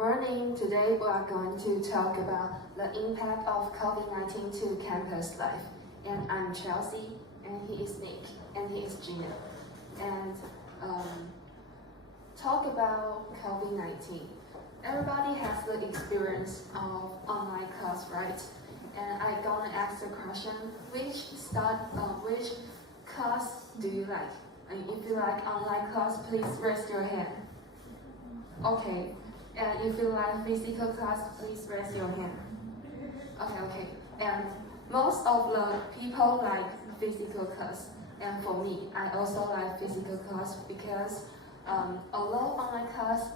morning. Today we are going to talk about the impact of COVID-19 to campus life. And I'm Chelsea, and he is Nick, and he is Gina. And talk about COVID-19. Everybody has the experience of online class, right? And I'm gonna ask the question: which class do you like? And if you like online class, please raise your hand. Okay. And if you like physical class, please raise your hand. Okay. And most of the people like physical class. And for me, I also like physical class because although online class,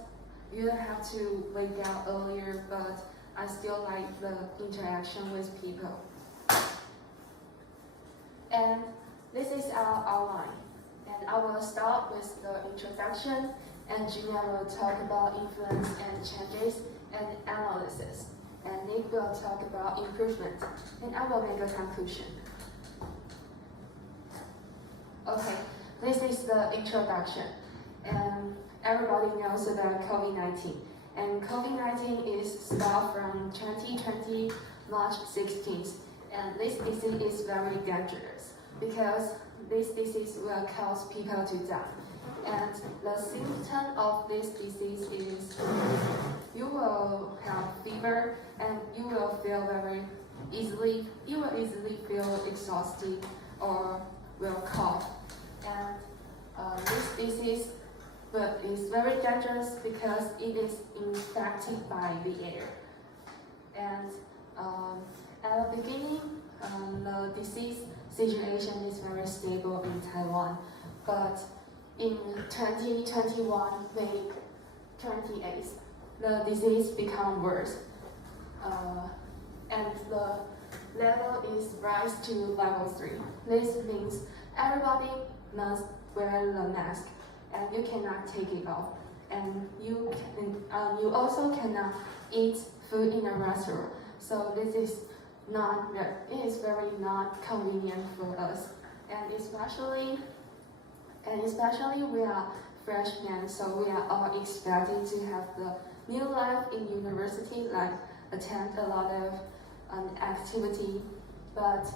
you have to wake up earlier, but I still like the interaction with people. And this is our outline. And I will start with the introduction, and Gina will talk about influence and changes and analysis. And Nick will talk about improvement, and I will make a conclusion. Okay, this is the introduction. And everybody knows about COVID-19. And COVID-19 is started from 2020, March 16th. And this disease is very dangerous because this disease will cause people to die. And the symptom of this disease is you will have fever and you will easily feel exhausted or will cough. And this disease is very dangerous because it is infected by the air. And at the beginning, the disease situation is very stable in Taiwan, but in 2021, May 28th, the disease become worse, and the level is rise to level 3. This means everybody must wear the mask, and you cannot take it off, and you also cannot eat food in a restaurant. So this is very not convenient for us, and especially we are freshmen, so we are all expected to have the new life in university, like attend a lot of activity. But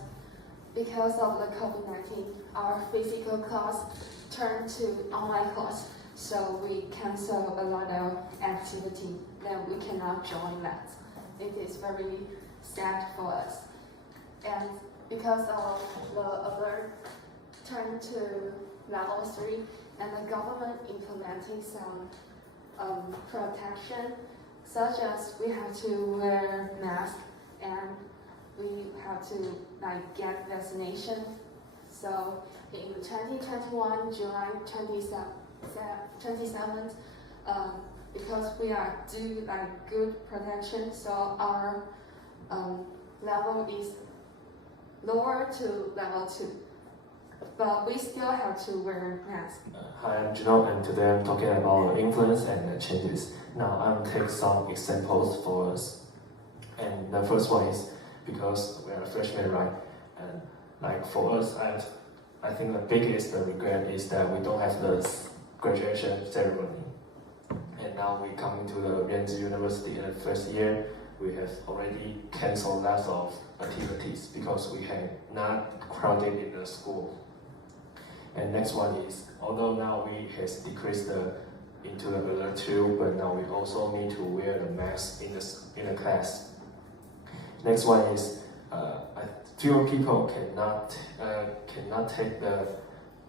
because of the COVID-19, our physical class turned to online class, so we cancel a lot of activity that we cannot join that. It is very sad for us. And because of the alert turned to level 3, and the government implementing some protection, such as we have to wear masks and we have to get vaccination. So in 2021, July 27th, because we are do good protection, so our level is lower to level 2. But we still have to wear masks. Hi, I'm Gino, and today I'm talking about influence and changes. Now, I'm take some examples for us. And the first one is because we are freshmen, right? And for us, I think the biggest regret is that we don't have the graduation ceremony. And now we come into the Yangtze University in the first year. We have already canceled lots of activities because we have not crowded in the school. And next one is, although now we has decreased into the alert 2, but now we also need to wear the mask in the class. Next one is, fewer people cannot take the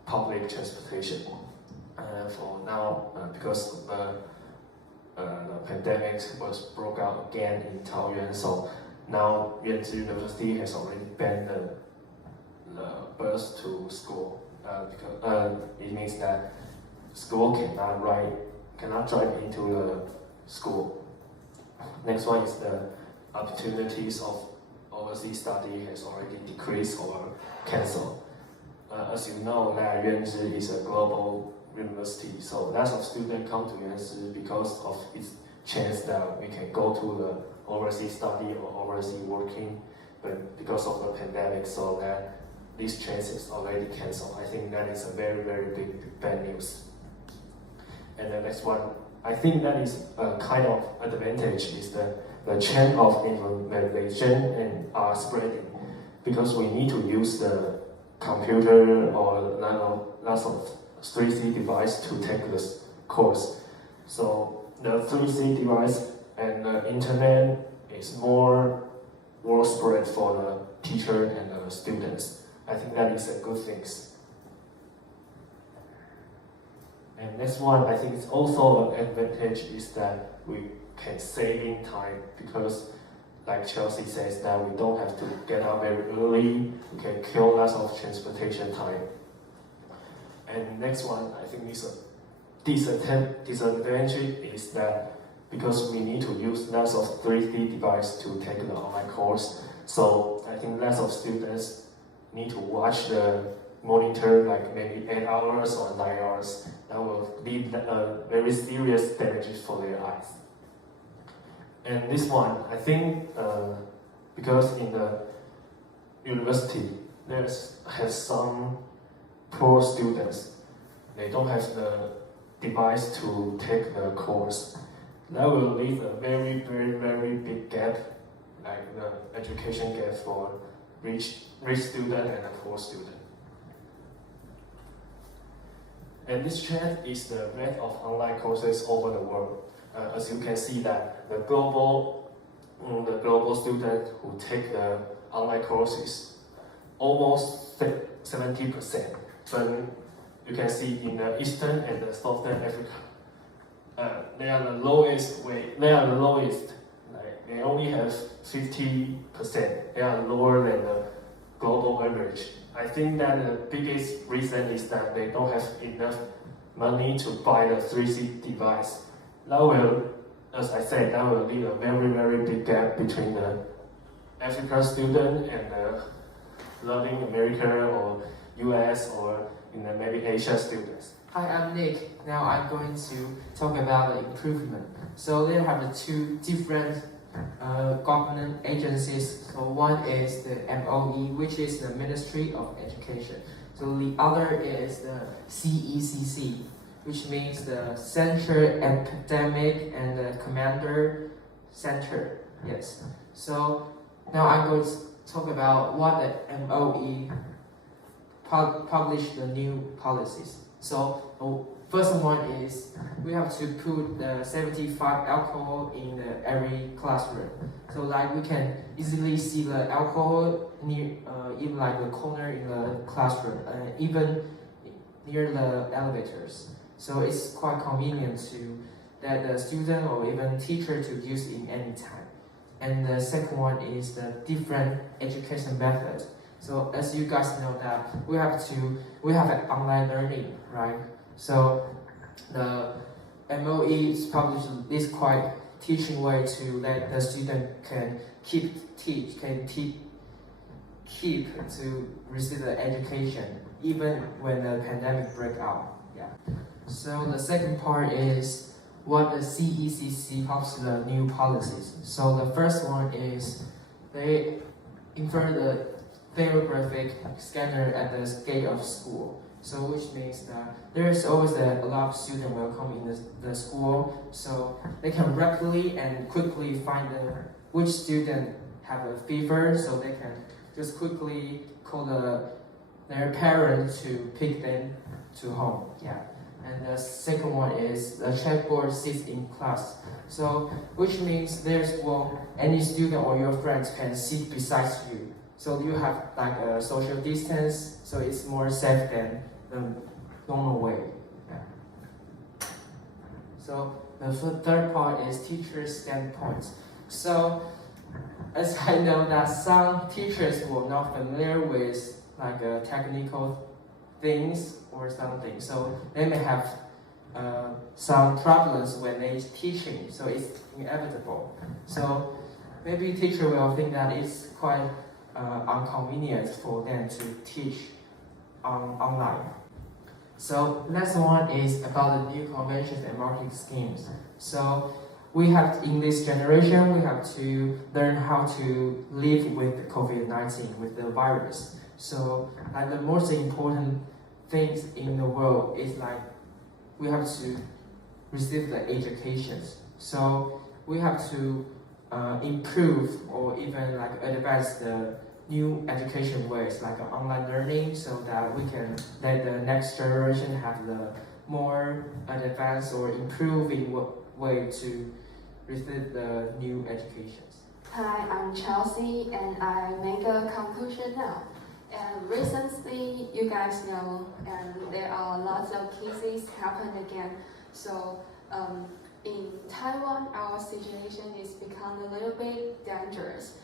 public transportation for now because the pandemic was broke out again in Taoyuan. So now Yangtze University has already banned the bus to school. Because it means that school cannot drive into the school. Next one is the opportunities of overseas study has already decreased or cancelled. As you know, that Yangtze is a global university, so lots of students come to Yangtze because of its chance that we can go to the overseas study or overseas working, but because of the pandemic, so that this chance is already cancelled. I think that is a very, very big bad news. And the next one I think that is a kind of advantage is the chain of information and are spreading because we need to use the computer or lots of 3C device to take this course. So the 3C device and the internet is more spread for the teacher and the students. I think that is a good thing. And next one, I think it's also an advantage is that we can save in time because like Chelsea says that we don't have to get up very early, we can kill lots of transportation time. And next one, I think is a disadvantage is that because we need to use lots of 3D device to take the online course, so I think lots of students need to watch the monitor like maybe 8 hours or 9 hours. That will lead very serious damages for their eyes. And this one, I think, because in the university has some poor students, they don't have the device to take the course. That will leave a very, very, very big gap, like the education gap for rich student and a poor student. And this trend is the rate of online courses over the world. As you can see that the global student who take the online courses almost 70%. But you can see in the Eastern and the Southern Africa, they are the lowest. Like they only have 50%. They are lower than the global average. I think that the biggest reason is that they don't have enough money to buy the 3C device. That will, as I said, that will leave a very, very big gap between the African student and the Latin America or US or maybe Asia students. Hi, I'm Nick. Now I'm going to talk about the improvement. So there have two different government agencies. So one is the MOE, which is the Ministry of Education. So the other is the CECC, which means the Central Academic and the Commander Center. Yes. So now I'm going to talk about what the MOE published the new policies. So the first one is we have to put the 75 alcohol in every classroom. So like we can easily see the alcohol near, in like the corner in the classroom, even near the elevators. So it's quite convenient to that the student or even teacher to use in any time. And the second one is the different education method. So as you guys know that we have an online learning, right? So the MOE published this quite teaching way to let the student can keep to receive the education even when the pandemic break out. Yeah. So the second part is what the CECC published the new policies. So the first one is they invert the photographic scanner at the gate of school. So which means that there is always a lot of students will come in the school, so they can rapidly and quickly find which student have a fever, so they can just quickly call their parents to pick them to home. Yeah. And the second one is the chalkboard sits in class. So which means any student or your friends can sit beside you. So you have like a social distance, so it's more safe than the normal way. Yeah. So the third part is teacher's standpoints. So as I know that some teachers were not familiar with like technical things or something, so they may have some problems when they're teaching, so it's inevitable. So maybe teacher will think that it's quite inconvenient for them to teach online. So next one is about the new conventions and marketing schemes. So we have, in this generation, we have to learn how to live with COVID-19, with the virus. So like the most important things in the world is like we have to receive the educations. So we have to improve or even like advance the new education ways like online learning, so that we can let the next generation have the more advanced or improving way to receive the new educations. Hi, I'm Chelsea, and I make a conclusion now. And recently, you guys know, and there are lots of cases happen again. So in Taiwan, our situation is become a little bit dangerous,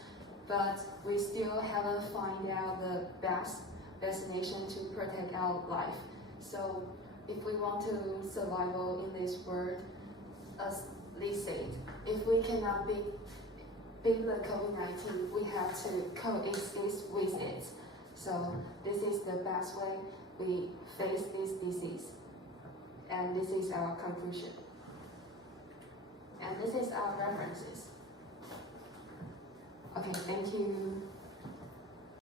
but we still haven't found out the best destination to protect our life. So if we want to survive in this world, as they said, if we cannot beat the COVID-19, we have to coexist with it. So this is the best way we face this disease. And this is our conclusion. And this is our references. Okay, thank you.